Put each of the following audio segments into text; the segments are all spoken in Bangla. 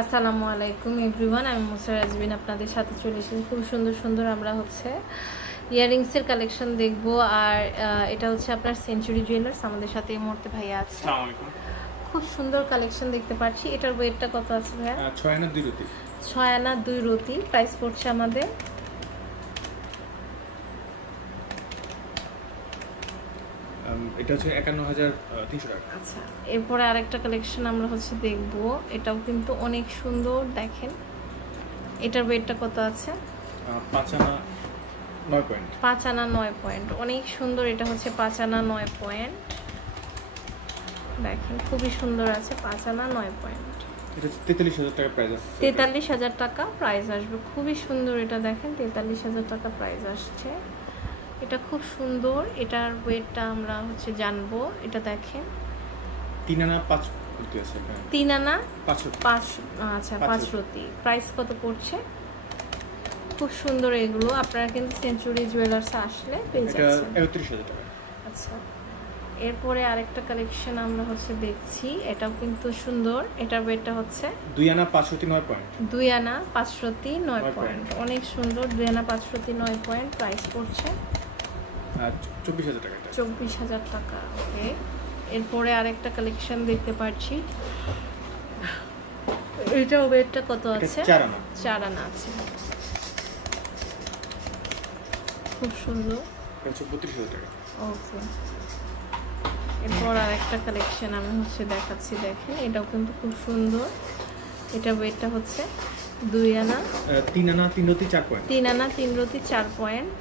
আসসালামু আলাইকুম এভরিওয়ান, আমি মুসরা রাজবিন আপনাদের সাথে চলে এসেছি। খুব সুন্দর সুন্দর আমরা হচ্ছে ইয়াররিংসের কালেকশন দেখব। আর এটা হচ্ছে আপনার সেঞ্চুরি জুয়েলার্স, আমাদের সাথে এই মুহূর্তে ভাইয়া আছে। আসসালামু আলাইকুম। খুব সুন্দর কালেকশন দেখতে পাচ্ছি। এটার ওয়েটটা কত আছে ভাইয়া? 6 আনা 2 রতি। 6 আনা 2 রতি। প্রাইস পড়ছে আমাদের এটা হচ্ছে 51300 টাকা। আচ্ছা, এরপরে আরেকটা কালেকশন আমরা হচ্ছে দেখব। এটাও কিন্তু অনেক সুন্দর, দেখেন। এটার ওয়েটটা কত আছে? 5 আনা 9 পয়েন্ট। 5 আনা 9 পয়েন্ট, অনেক সুন্দর। এটা হচ্ছে 5 আনা 9 পয়েন্ট, দেখেন খুবই সুন্দর আছে। 5 আনা 9 পয়েন্ট, এটা 43000 টাকা প্রাইস আছে। 43000 টাকা প্রাইস আসবে। খুবই সুন্দর, এটা দেখেন 43000 টাকা প্রাইস আসছে। এটা খুব সুন্দর। এটার ওয়েটটা আমরা হচ্ছে জানবো। এটা দেখেন 3 আনা 5 রতি আছে। 3 আনা 5 রতি। 5, আচ্ছা 5 রতি। প্রাইস কত পড়ছে? খুব সুন্দর এগুলো। আপনারা কিন্তু সেঞ্চুরি জুয়েলার্সে আসলে পেয়ে যাচ্ছেন। এটা 31000 টাকা। আচ্ছা, এরপরে আরেকটা কালেকশন আমরা হচ্ছে দেখছি। এটাও কিন্তু সুন্দর। এটার ওয়েটটা হচ্ছে 2 আনা 5 রতি 9 পয়েন্ট। 2 আনা 5 রতি 9 পয়েন্ট, অনেক সুন্দর। 2 আনা 5 রতি 9 পয়েন্ট, প্রাইস পড়ছে 24000 টাকা। 24000 টাকা। ওকে, এরপরে আরেকটা কালেকশন দেখতে পাচ্ছি। এটার ওয়েটটা কত আছে? 4 আনা। 4 আনা আছে। খুব সুন্দর। এটা হচ্ছে 32000 টাকা। ওকে, এরপর আরেকটা কালেকশন আমি হচ্ছে দেখাচ্ছি। দেখেন এটাও কিন্তু খুব সুন্দর। এটা ওয়েটটা হচ্ছে 2 আনা 3 আনা 3 রতি 4 পয়েন্ট। 3 আনা 3 রতি 4 পয়েন্ট।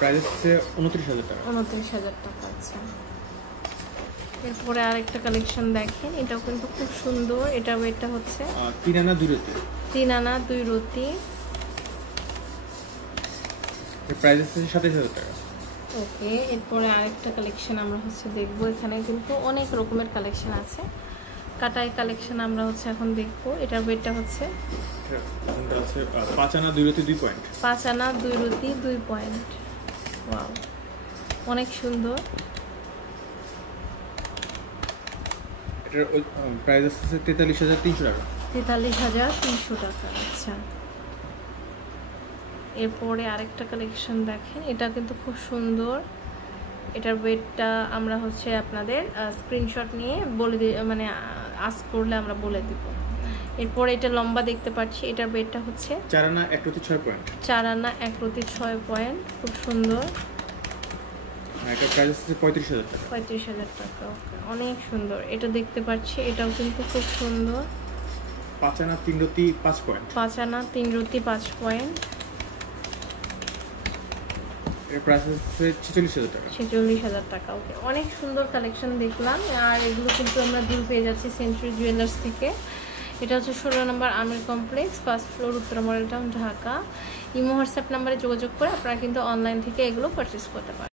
প্রাইস হচ্ছে 29000 টাকা। 29000 টাকা আছে। এরপরে আরেকটা কালেকশন দেখেন, এটাও কিন্তু খুব সুন্দর। এটা ওয়েটটা হচ্ছে 3 আনা 2 রতি। 3 আনা 2 রতি। প্রাইস হচ্ছে 27000 টাকা। ওকে, এরপরে আরেকটা কালেকশন আমরা হচ্ছে দেখব। এখানে কিন্তু অনেক রকমের কালেকশন আছে। কাটাই কালেকশন আমরা হচ্ছে এখন দেখব। এটার ওয়েটটা হচ্ছে এটা আছে 5 আনা 2 রতি 2 পয়েন্ট। 5 আনা 2 রতি 2 পয়েন্ট। ওয়াও, অনেক সুন্দর। এটার প্রাইস হচ্ছে 43300 টাকা। 43300 টাকা। আচ্ছা, এরপরে আরেকটা কালেকশন দেখেন। এটা কিন্তু খুব সুন্দর। এটার ওয়েটটা আমরা হচ্ছে আপনাদের স্ক্রিনশট নিয়ে বলে মানে আস্ক করলে আমরা বলে দিব। এরপরে এটা লম্বা দেখতে পাচ্ছি। এটার ওয়েটটা হচ্ছে 4 আনা 1 রতি 6 পয়েন্ট। 4 আনা 1 রতি 6 পয়েন্ট, খুব সুন্দর। এটা প্রাইস হচ্ছে 35000 টাকা। 35000 টাকা। ওকে, অনেক সুন্দর। এটা দেখতে পাচ্ছি। এটাও কিন্তু খুব সুন্দর। 5 আনা 3 রতি 5 পয়েন্ট। 5 আনা 3 রতি 5 পয়েন্ট। এর প্রাইস হচ্ছে 46000 টাকা। 46000 টাকা। ওকে, অনেক সুন্দর কালেকশন দেখলাম। আর এগুলো কিন্তু আমরা দূর পেয়ে যাচ্ছি সেঞ্চুরি জুয়েলার্স থেকে। এটা হচ্ছে 16 number Amir complex, first floor, Uttara model town, Dhaka. Imo WhatsApp নাম্বারে যোগাযোগ করে আপনারা কিন্তু অনলাইন থেকে এগুলো পারচেস করতে পারেন।